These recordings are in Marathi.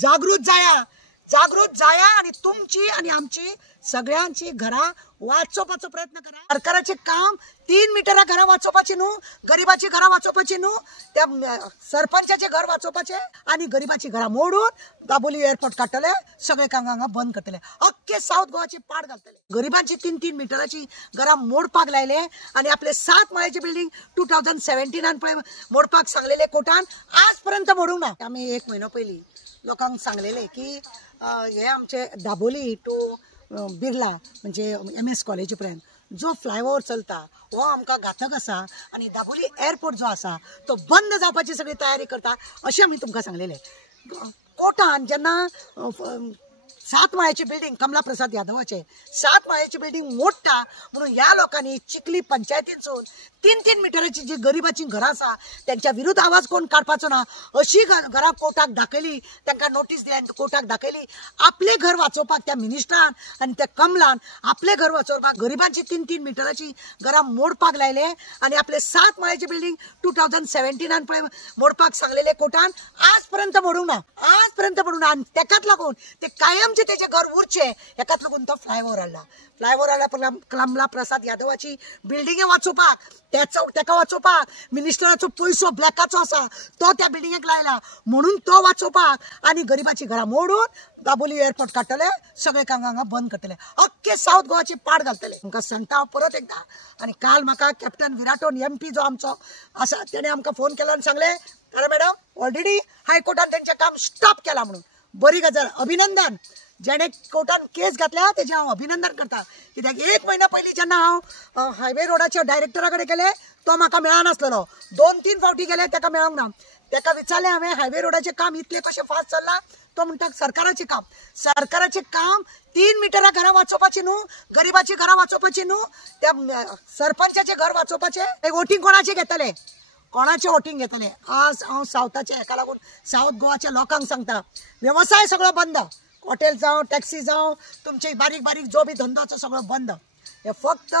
जागृत जाया आणि तुमची आणि आमची सगळ्यांची घरा वाचोवपाचो प्रयत्न करा। सरकाराचे काम 3 मिटरा घरा वाचोवपाची न्हू, गरीबाची घरा वाचोवपाची न्हू, त्या सरपंचाचे घर वाचोवपाचे आणि गरीबाची घरा मोडून दाबोली एअरपोर्ट काडटले, सगळे कामांगा बंद करतले, अख्खे साऊथ गोवाची पाड घालतले। गरिबांची 3-3 मिटराची घरा मोडपाक लायले आणि आपले 7 माळ्याची बिल्डिंग 2017 पळय मोडपाक सांगलेले कोर्टान आजपर्यंत मोडूंक ना। आम्ही 1 महिनो पयलीं लोकांक सांगलेले की हे आमचे दाबोली टू बिर्ला म्हणजे MS कॉलेज पर्यंत जो फ्लायओव्हर चलता हो आमकां घातक आसा आणि दाबोली एअरपोर्ट जो आसा तो बंद जावपाची सगळी तयारी करता अशें आमी तुमकां सांगलेले। कोर्टान जेन्ना 7 माळ्याची बिल्डिंग कमला प्रसाद यादवाचे 7 माळ्याची बिल्डिंग मोडटा म्हणून ह्या लोकांनी चिखली पंचायतींसून 3-3 मिटराची जी गरिबाची घरां आसा त्यांच्या विरुद्ध आवाज कोण काडपाचो ना अशी घरां कोर्टाक दाखयली, तांकां नोटीस दिली आनी कोर्टाक दाखयली आपले घर वाचोवपाक त्या मिनिस्टरान आनी त्या कमलान आपले घर वाचोवपाक गरिबांची 3-3 मिटराची घरां मोडपाक लायले आणि आपले 7 माळ्याची बिल्डिंग 2017 पळय मोडपाक सांगलेले कोर्टान आजपर्यंत मोडूंक ना आनी तेकाच लागून ते कायमचे तेजे घर उरचे हेकाच लागून तो फ्लायओव्हर हाडला कमला प्रसाद यादवाची बिल्डिंगे वाचोवपाक तेका वाचोवपाक मिनिस्टराचो पयसो ब्लॅकाचो आसा तो त्या बिल्डिंगेक लायला म्हणून तो वाचोवपाक आणि गरिबाची घरां मोडून दाबोली एअरपोर्ट काडटले, सगळे कामांगा बंद करतले, अख्खे साऊथ गोवाची पाड घालतले। तुमकां सांगता हांव परत एकदा। आणि काल म्हाका कॅप्टन विराटोन MP जो आमचो आसा तेणे आमकां फोन केलो आनी सांगले अरे मॅडम ऑलरेडी हायकोर्टान तेंचें काम स्टॉप केलां म्हणून। बरी गजाल, अभिनंदन। जेणे कोर्टान केस घातल्या तेजें हांव अभिनंदन करता कित्याक 1 महिना पयलीं जेन्ना हांव हायवे रोडाच्या डायरेक्टरा कडेन गेले तो म्हाका मेळनासलो, 2-3 फावटी गेले तेका मेळोंक ना। तेका विचारलें हांवें हायवे रोडाचें काम इतलें कशें फास्ट चल्लां, तो म्हणटा सरकाराचें काम 3 मिटरा घरां वाचोवपाची न्हू, गरीबाची घरां वाचोवपाची न्हू, त्या सरपंचाचे घर वाचोवपाचें। वोटींग कोणाचें घेतले, कोणाचें वोटींग घेतले। आज हांव सावथाचें हेका लागून साऊथ गोवाच्या लोकांक सांगता वेवसाय सगळो बंद, हॉटेल जावं टॅक्सी जावं तुमचे बारीक बारीक जो बी धंदो सगळो बंद। हे फक्त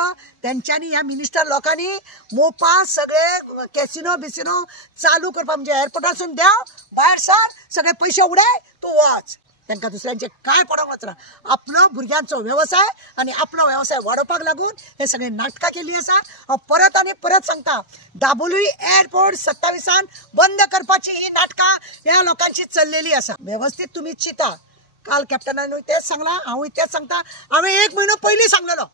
त्यांच्यानी ह्या मिनिस्टर लोकांनी मोपा सगळे कॅसिनो बिसिनो चालू करपा म्हणजे एअरपोर्टासून देव भायर सर सगळे पयशे उडाय तूं वच, तांकां दुसऱ्यांचे काय पडोंक वचना। आपलो भुरग्यांचो व्यवसाय आणि आपलो व्यवसाय वाडोवपाक लागून हे सगळे नाटकां केल्ली आसा। हांव परत आनी परत सांगता दाबोली एअरपोर्ट 27 बंद करपाची ही नाटकां ह्या लोकांची चल्लेली आसा। व्यवस्थित तुम्ही चिता। काल कॅप्टनान तेच सांगला, हांवूय तेच सांगता। हांवें 1 महिनो पयलीं सांगलेलो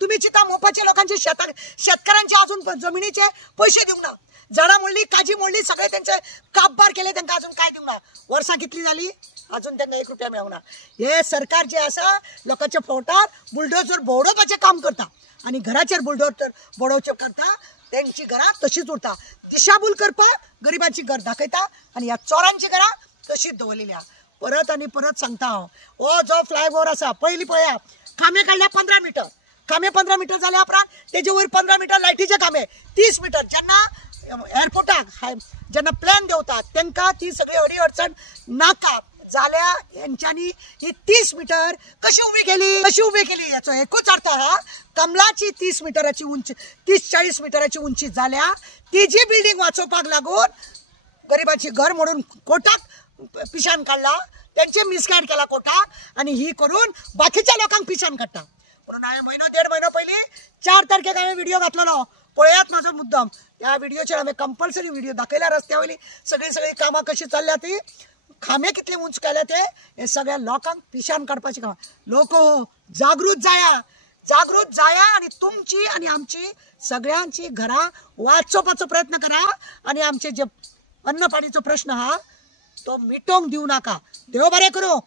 तुम्ही चिता मोपाचे लोकांचे शेतकऱ्यांचे अजून जमिनीचे पैसे दिवंक ना, झाडां मोडली काजी मोडली सगळे त्यांचे कापबार केले, तांकां अजून काय दिवंक ना। वर्सां कितली जाली अजून तांकां 1 रुपया मेळोंक ना। हे सरकार जे आसा लोकांच्या पोटार बुलडोजर भोंवडोवपाचें काम करता आणि घराचेर बुलडोजर भोंवडोवचें करता, तेंची घरां तशीच उरता। दिशाभूल करपाक गरिबांची घर दाखयता आणि ह्या चोरांची घरां तशीच दवरलेली आहा। परत आनी परत सांगता हांव हो जो फ्लायओव्हर आसा पयलीं पळया खांबे काडल्या 15 मीटर, खांबे 15 मीटर जाल्या उपरांत तेजे वयर 15 मीटर लायटीचे खांबे 30 मीटर। जेन्ना एअरपोर्टाक जेन्ना प्लॅन देवतात तांकां ती सगळी अडचण नाका जाल्या यांच्यानी ही 30 मीटर कशी उभी केली याचो एकूच अर्थ हा कमलाची 30 मीटराची उंची 30-40 मीटराची उंची जाल्या तिजी बिल्डिंग वाचोवपाक लागून गरिबाची घर मोडून कोर्टाक पिशान काढला, त्यांचे मिसगायड केला कोर्टाक आणि ही करून बाकीच्या लोकांक पिशान काडटा। म्हणून हांवें 1.5 महिनो पयलीं 4 तारखेक हांवें व्हिडिओ घातलेलो, पळयात म्हाजो मुद्दम। त्या व्हिडिओचेर हांवें कंपल्सरी व्हिडिओ दाखयला रस्त्या वयली सगळी कामां कशी चल्ल्या ती, खांबे कितले उंच केले ते, हे सगळ्या लोकांक पिशान काडपाची कामां। लोक हो जागृत जाया आणि तुमची आणि आमची सगळ्यांची घरां वाचोवपाचो प्रयत्न करा आणि आमचे जे अन्न पाणीचो प्रश्न हा तो मिटोवंक दिवं नाका। देव बरें करूं।